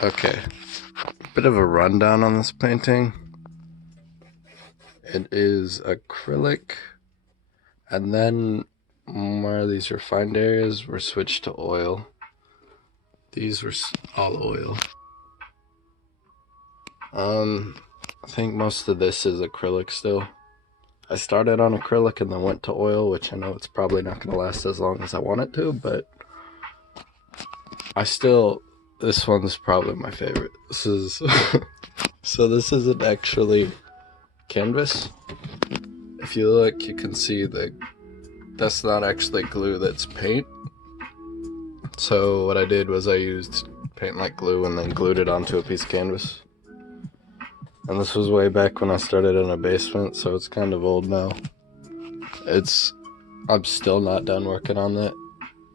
Okay, bit of a rundown on this painting. It is acrylic, and then where these refined areas were switched to oil. These were all oil. I think most of this is acrylic still. I started on acrylic and then went to oil, which I know it's probably not going to last as long as I want it to, but this one's probably my favorite. This is, so this isn't actually canvas. If you look, you can see that's not actually glue, that's paint. So what I did was I used paint like glue and then glued it onto a piece of canvas. And this was way back when I started in a basement, so it's kind of old now. I'm still not done working on that.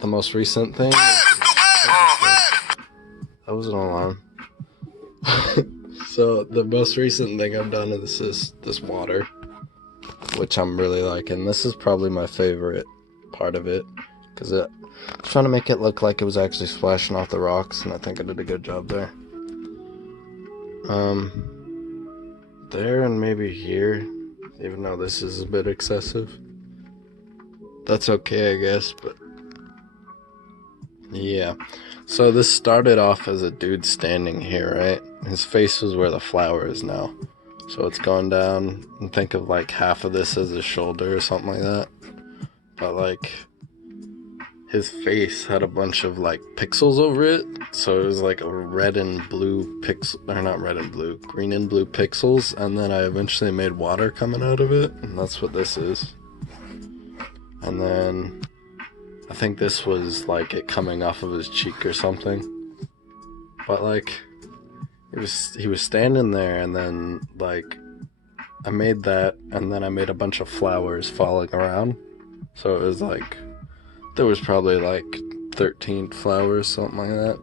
The most recent thing that was an alarm. So the most recent thing I've done is this water, which I'm really liking. This is probably my favorite part of it, because I was trying to make it look like it was actually splashing off the rocks, and I think I did a good job there. There and maybe here, even though this is a bit excessive. That's okay, I guess, but yeah. So this started off as a dude standing here, right? His face was where the flower is now. So it's going down, and think of like half of this as his shoulder or something like that. But like, his face had a bunch of like pixels over it. So it was like a red and blue pixel, or not red and blue, green and blue pixels. And then I eventually made water coming out of it, and that's what this is. And then I think this was like it coming off of his cheek or something. But like, he was standing there, and then like I made that, and then I made a bunch of flowers falling around. So it was like there was probably like 13 flowers, something like that.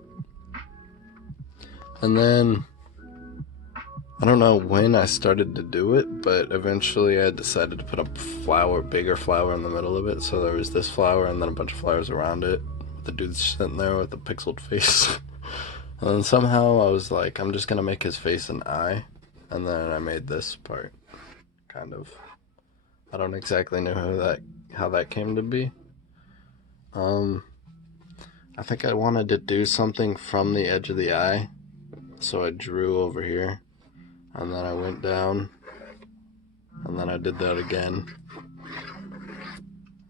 And then I don't know when I started to do it, but eventually I decided to put a bigger flower in the middle of it. So there was this flower and then a bunch of flowers around it. The dude's sitting there with a pixeled face. And then somehow I was like, I'm just gonna make his face an eye. And then I made this part, kind of. I don't exactly know how that came to be. I think I wanted to do something from the edge of the eye, so I drew over here, and then I went down, and then I did that again,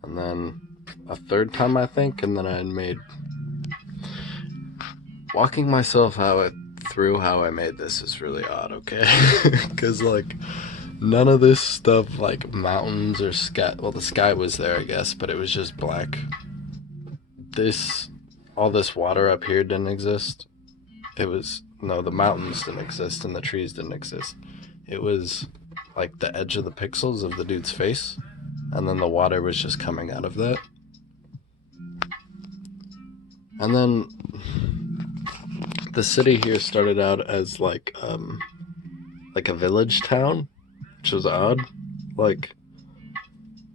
and then a third time I think, and then I made walking myself through how I made this is really odd, okay? Because like none of this stuff like mountains or sky, well the sky was there I guess, but it was just black. All this water up here didn't exist. The mountains didn't exist and the trees didn't exist. It was like the edge of the pixels of the dude's face, and then the water was just coming out of that. And then the city here started out as like a village town, which was odd. Like,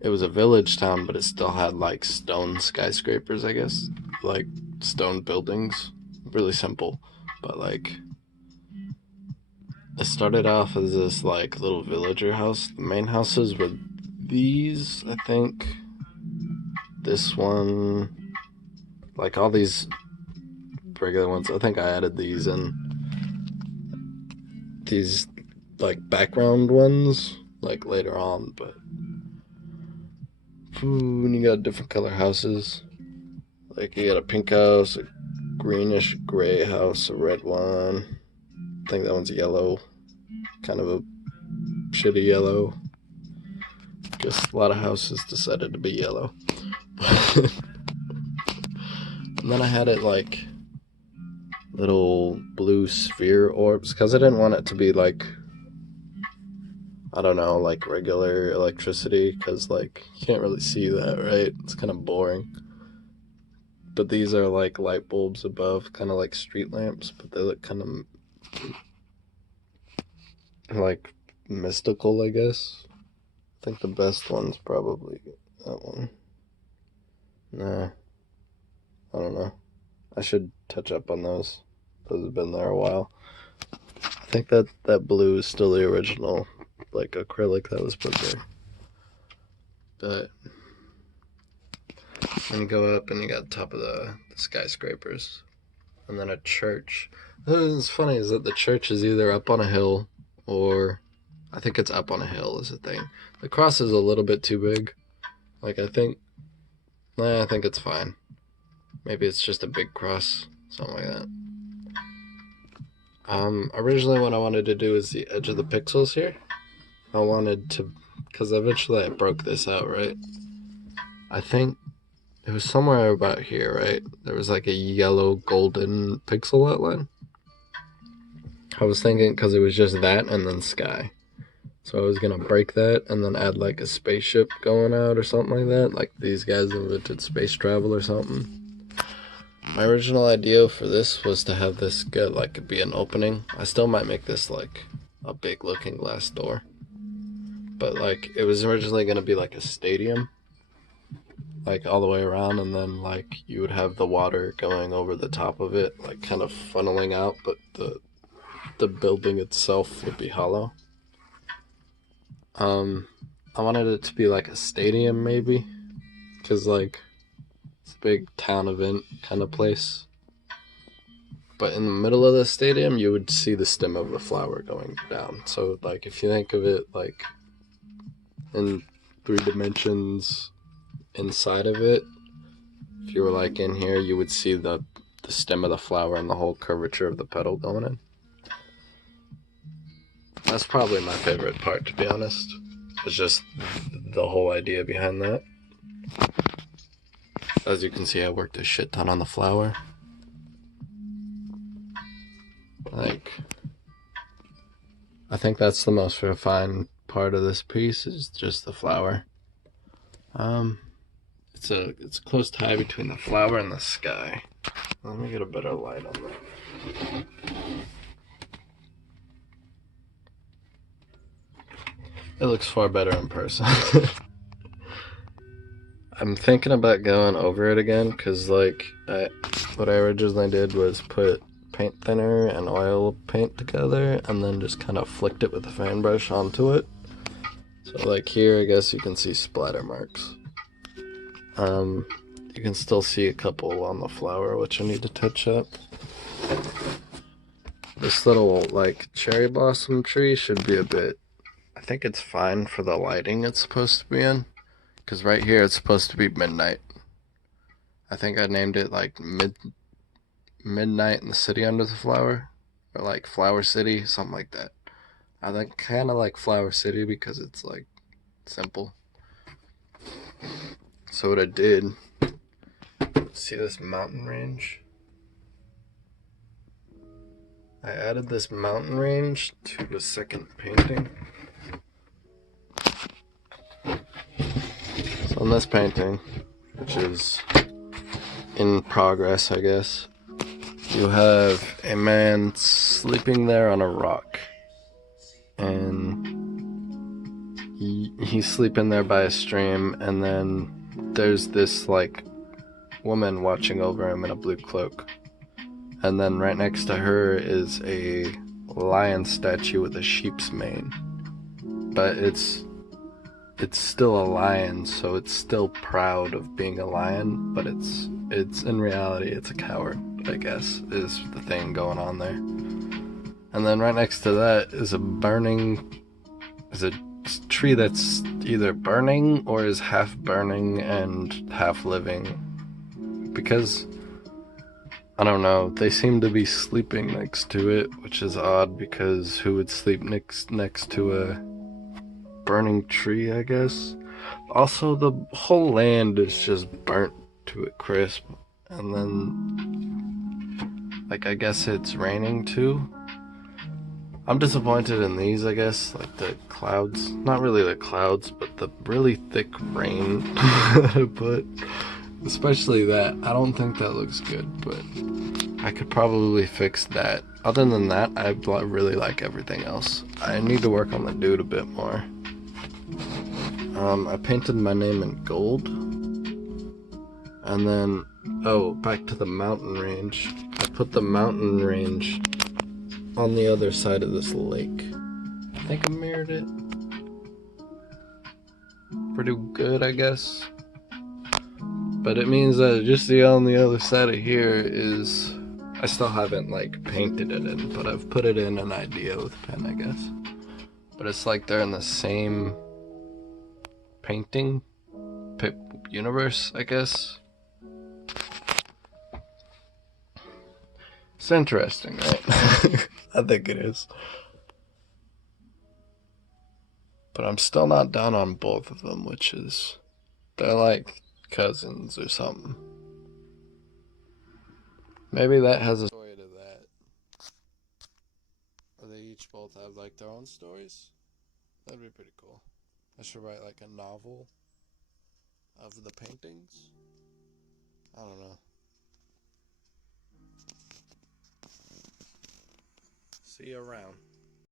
it was a village town, but it still had like stone skyscrapers, I guess, like stone buildings, really simple. But like, it started off as this like little villager house. The main houses were these, I think. This one, like all these regular ones. I think I added these in. These like background ones, like later on, but and you got different color houses. Like you got a pink house, a greenish gray house, a red one. I think that one's yellow, kind of a shitty yellow. Just a lot of houses decided to be yellow. And then I had it like little blue sphere orbs because I didn't want it to be like, I don't know, like regular electricity, because like you can't really see that, right? It's kind of boring. But these are like light bulbs above, kind of like street lamps, but they look kind of like mystical, I guess. I think the best one's probably that one. Nah, I don't know. I should touch up on those. Those have been there a while. I think that blue is still the original, like, acrylic that was put there. But then you go up and you got the top of the skyscrapers. And then a church. What's funny is that the church is either up on a hill or I think it's up on a hill is the thing. The cross is a little bit too big. Like, I think it's fine. Maybe it's just a big cross, something like that. Originally what I wanted to do is the edge of the pixels here. I wanted to, because eventually I broke this out, right? I think it was somewhere about here, right? There was like a yellow golden pixel outline. I was thinking because it was just that and then sky. So I was going to break that and then add like a spaceship going out or something like that. Like these guys invented space travel or something. My original idea for this was to have this get like be an opening. I still might make this like a big looking glass door. But like it was originally going to be like a stadium. Like all the way around, and then like you would have the water going over the top of it, like kind of funneling out, but the building itself would be hollow. I wanted it to be like a stadium maybe, because like it's a big town event kind of place. But in the middle of the stadium, you would see the stem of the flower going down. So like if you think of it like in 3 dimensions inside of it, if you were like in here, you would see the stem of the flower and the whole curvature of the petal going in. That's probably my favorite part, to be honest. It's just the whole idea behind that. As you can see, I worked a shit ton on the flower. Like, I think that's the most refined part of this piece is just the flower. It's a close tie between the flower and the sky. Let me get a better light on that. It looks far better in person. I'm thinking about going over it again because like what I originally did was put paint thinner and oil paint together and then just kind of flicked it with a fan brush onto it. So like here I guess you can see splatter marks. You can still see a couple on the flower which I need to touch up. This little like cherry blossom tree should be a bit, I think it's fine for the lighting it's supposed to be in, because right here it's supposed to be midnight. I think I named it like Midnight in the City Under the Flower, or like Flower City, something like that. I think kind of like Flower City because it's like simple. So what I did, see this mountain range? I added this mountain range to the second painting. So in this painting, which is in progress, I guess, you have a man sleeping there on a rock. And he's sleeping there by a stream, and then there's this like woman watching over him in a blue cloak. And then right next to her is a lion statue with a sheep's mane. But it's still a lion, so it's still proud of being a lion, but it's in reality it's a coward, I guess, is the thing going on there. And then right next to that is a tree that's either burning or is half burning and half living. Because, I don't know, they seem to be sleeping next to it, which is odd because who would sleep next to a burning tree, I guess. Also, the whole land is just burnt to a crisp, and then, like, I guess it's raining too. I'm disappointed in these, I guess, like the clouds. Not really the clouds, but the really thick rain that I put. Especially that. I don't think that looks good, but I could probably fix that. Other than that, I really like everything else. I need to work on the dude a bit more. I painted my name in gold. And then, back to the mountain range. I put the mountain range on the other side of this lake. I think I mirrored it pretty good, I guess. But it means that just on the other side of here is, I still haven't like painted it in, but I've put it in an idea with pen, I guess. But it's like they're in the same painting universe, I guess. It's interesting, right? I think it is. But I'm still not down on both of them, which is, they're like cousins or something. Maybe that has a story to that. Or they each both have like their own stories. That'd be pretty cool. I should write like a novel of the paintings. I don't know. See you around.